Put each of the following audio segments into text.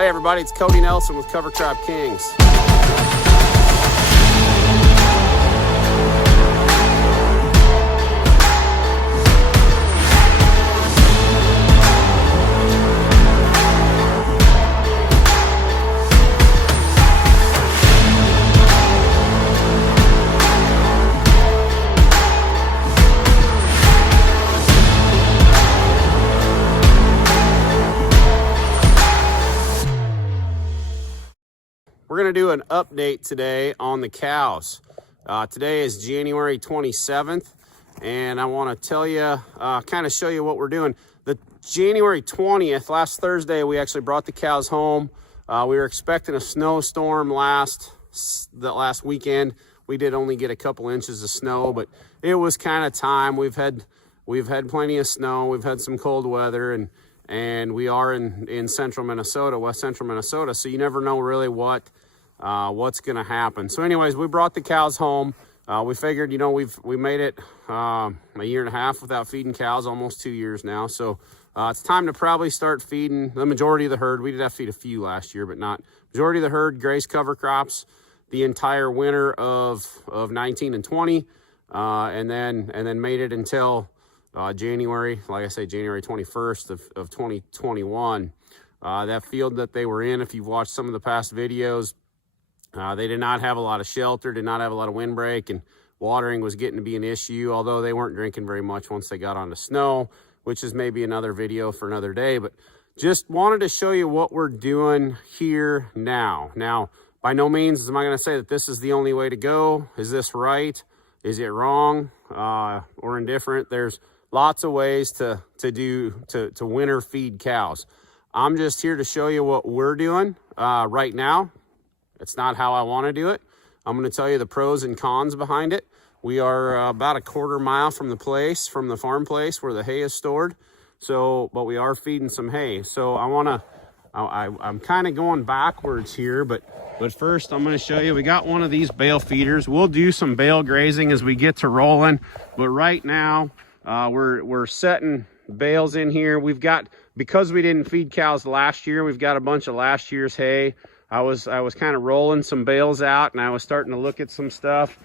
Hey everybody, it's Cody Nelson with Cover Crop Kings. We're going to do an update today on the cows. Today is January 27th, and I want to tell you, kind of show you what we're doing. The January 20th, last Thursday, we actually brought the cows home. We were expecting a snowstorm last weekend. We did only get a couple inches of snow, but it was kind of time. We've had plenty of snow. We've had some cold weather, and we are in central Minnesota, west central Minnesota, so you never know really what's going to happen. So anyways, we brought the cows home. We figured, we made it a year and a half without feeding cows, almost 2 years now. So it's time to probably start feeding the majority of the herd. We did have to feed a few last year, but not majority of the herd. Graze cover crops the entire winter of 19 and 20, and then made it until January, like I say, January 21st of 2021. That field that they were in, if you've watched some of the past videos, they did not have a lot of shelter, did not have a lot of windbreak, and watering was getting to be an issue, although they weren't drinking very much once they got onto snow, which is maybe another video for another day. But just wanted to show you what we're doing here now. Now, by no means am I going to say that this is the only way to go. Is this right? Is it wrong or indifferent? There's lots of ways to winter feed cows. I'm just here to show you what we're doing right now. It's not how I want to do it. I'm going to tell you the pros and cons behind it. We are about a quarter mile from the farm place where the hay is stored. But we are feeding some hay. So I'm kind of going backwards here, but first I'm going to show you, we got one of these bale feeders. We'll do some bale grazing as we get to rolling. But right now we're setting bales in here. Because we didn't feed cows last year, we've got a bunch of last year's hay. I was kind of rolling some bales out, and I was starting to look at some stuff,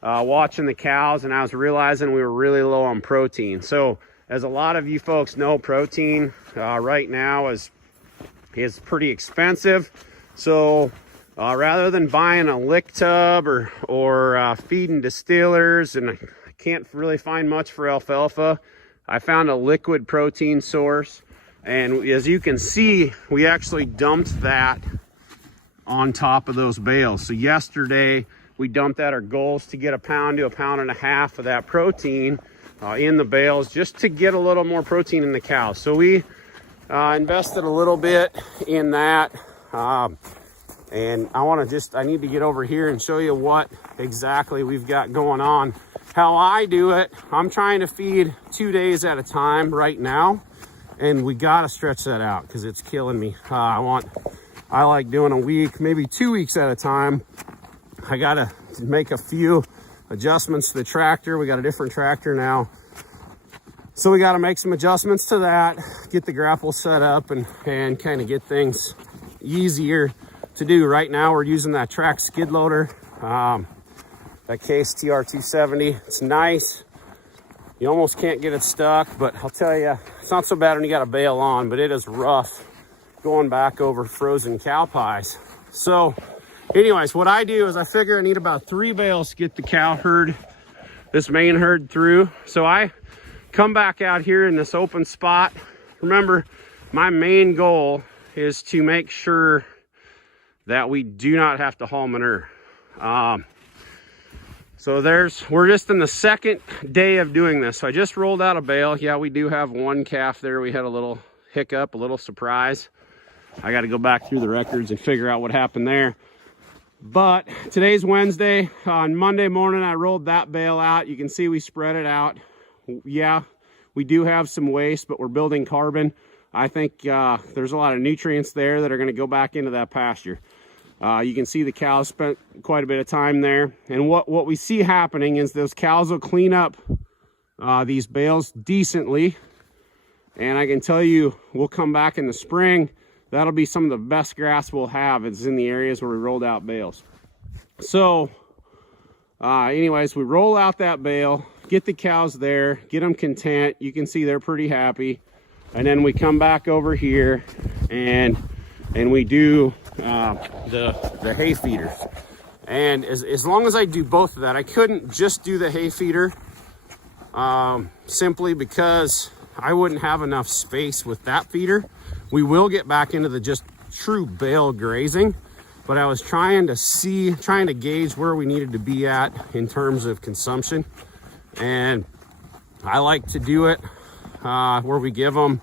watching the cows, and I was realizing we were really low on protein. So as a lot of you folks know, protein right now is pretty expensive. So rather than buying a lick tub or feeding distillers, and I can't really find much for alfalfa, I found a liquid protein source. And as you can see, we actually dumped that on top of those bales. So yesterday we dumped that. Our goal is to get 1 pound to 1.5 pounds of that protein in the bales, just to get a little more protein in the cows. So we invested a little bit in that, and I need to get over here and show you what exactly we've got going on. How I do it, I'm trying to feed 2 days at a time right now, and we got to stretch that out because it's killing me. I like doing a week, maybe 2 weeks at a time. I got to make a few adjustments to the tractor. We got a different tractor now, so we got to make some adjustments to that, get the grapple set up, and kind of get things easier to do. Right now we're using that track skid loader, that Case TR270. It's nice. You almost can't get it stuck, but I'll tell you, it's not so bad when you got a bale on, but it is rough going back over frozen cow pies. So anyways, what I do is I figure I need about 3 bales to get the cow herd, this main herd, through. So I come back out here in this open spot. Remember, my main goal is to make sure that we do not have to haul manure. So we're just in the second day of doing this. So I just rolled out a bale. Yeah, we do have one calf there. We had a little hiccup, a little surprise. I got to go back through the records and figure out what happened there. But today's Wednesday. On Monday morning, I rolled that bale out. You can see we spread it out. Yeah, we do have some waste, but we're building carbon. I think there's a lot of nutrients there that are going to go back into that pasture. You can see the cows spent quite a bit of time there. And what we see happening is those cows will clean up these bales decently. And I can tell you, we'll come back in the spring that'll be some of the best grass we'll have. It's in the areas where we rolled out bales. So anyways, we roll out that bale, get the cows there, get them content. You can see they're pretty happy. And then we come back over here and we do the hay feeders. And as long as I do both of that, I couldn't just do the hay feeder simply because I wouldn't have enough space with that feeder. We will get back into the just true bale grazing, but I was trying to gauge where we needed to be at in terms of consumption. And I like to do it where we give them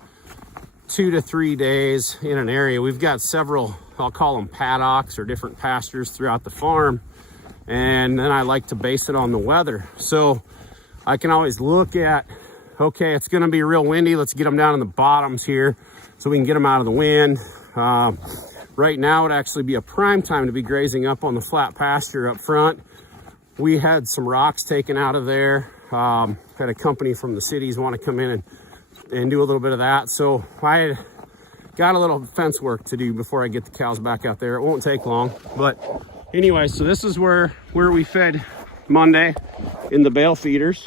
2 to 3 days in an area. We've got several, I'll call them paddocks or different pastures throughout the farm. And then I like to base it on the weather. So I can always look at, okay, it's gonna be real windy. Let's get them down in the bottoms here so we can get them out of the wind. Right now would actually be a prime time to be grazing up on the flat pasture up front. We had some rocks taken out of there. Had a company from the cities want to come in and do a little bit of that. So I got a little fence work to do before I get the cows back out there. It won't take long. But anyway, so this is where we fed Monday in the bale feeders.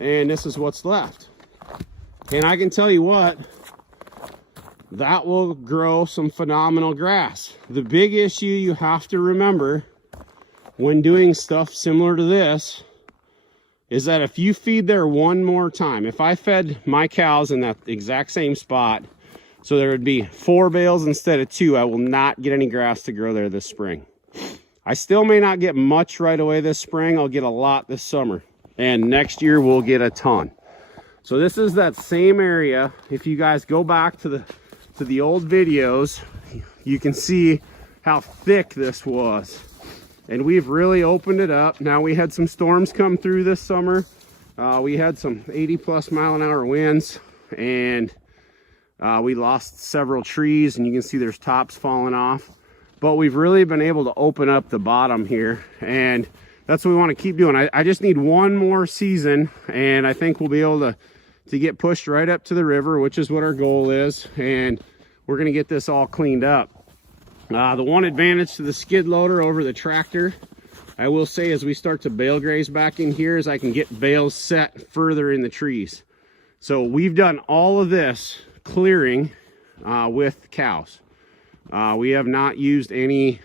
And this is what's left. And I can tell you what, that will grow some phenomenal grass. The big issue you have to remember when doing stuff similar to this is that if you feed there one more time, if I fed my cows in that exact same spot, so there would be 4 bales instead of 2, I will not get any grass to grow there this spring. I still may not get much right away this spring. I'll get a lot this summer, and next year we'll get a ton. So this is that same area. If you guys go back to the old videos, you can see how thick this was. And we've really opened it up. Now, we had some storms come through this summer. We had some 80+ mile-an-hour winds, and we lost several trees, and you can see there's tops falling off. But we've really been able to open up the bottom here, and that's what we want to keep doing. I just need one more season, and I think we'll be able to get pushed right up to the river, which is what our goal is, and we're going to get this all cleaned up. The one advantage to the skid loader over the tractor, I will say, as we start to bale graze back in here, is I can get bales set further in the trees. So we've done all of this clearing with cows. We have not used any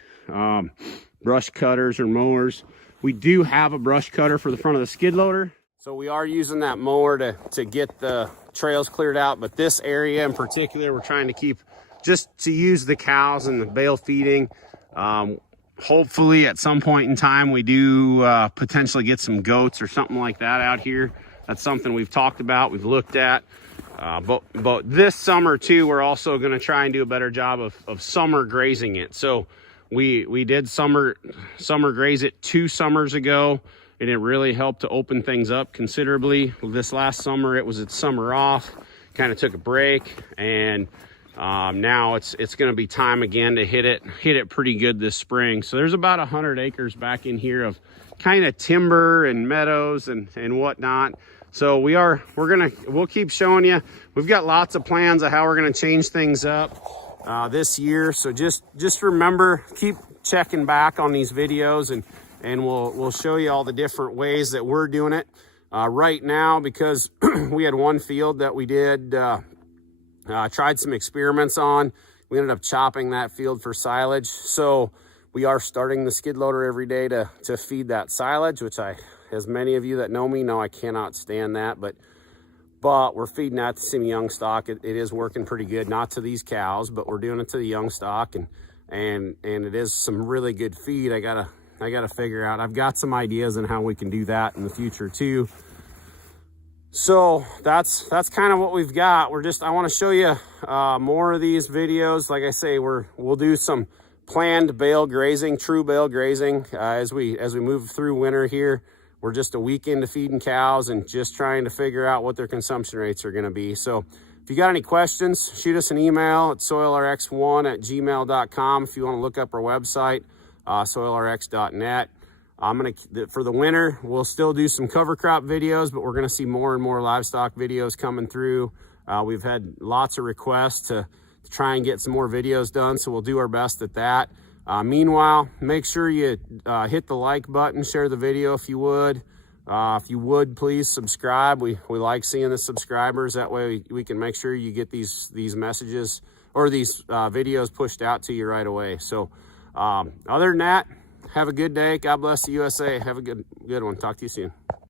brush cutters or mowers. We do have a brush cutter for the front of the skid loader. So we are using that mower to get the trails cleared out, but this area in particular, we're trying to keep just to use the cows and the bale feeding. Hopefully at some point in time, we do potentially get some goats or something like that out here. That's something we've talked about, we've looked at. But this summer too, we're also gonna try and do a better job of summer grazing it. So we did summer graze it 2 summers ago, and it really helped to open things up considerably. This last summer, it was its summer off, kind of took a break, and now it's going to be time again to hit it pretty good this spring. So there's about 100 acres back in here of kind of timber and meadows and whatnot. So we'll keep showing you. We've got lots of plans of how we're going to change things up this year. So just remember, keep checking back on these videos, and we'll show you all the different ways that we're doing it. Right now, because we had one field that we did tried some experiments on, we ended up chopping that field for silage. So we are starting the skid loader every day to feed that silage, which as many of you that know me know, I cannot stand that, but we're feeding that to some young stock. It is working pretty good, not to these cows, but we're doing it to the young stock, and it is some really good feed. I gotta figure out, I've got some ideas on how we can do that in the future too. So that's kind of what we've got. I want to show you more of these videos. Like I say, we'll do some planned bale grazing, true bale grazing as we move through winter here. We're just a week into feeding cows and just trying to figure out what their consumption rates are going to be. So if you got any questions, shoot us an email at soilrx1@gmail.com. If you want to look up our website, soilrx.net. For the winter, we'll still do some cover crop videos, but we're going to see more and more livestock videos coming through. We've had lots of requests to try and get some more videos done. So we'll do our best at that. Meanwhile, make sure you hit the like button, share the video if you would. If you would, please subscribe. We like seeing the subscribers. That way we can make sure you get these messages or these videos pushed out to you right away. So other than that, have a good day. God bless the USA. Have a good one. Talk to you soon.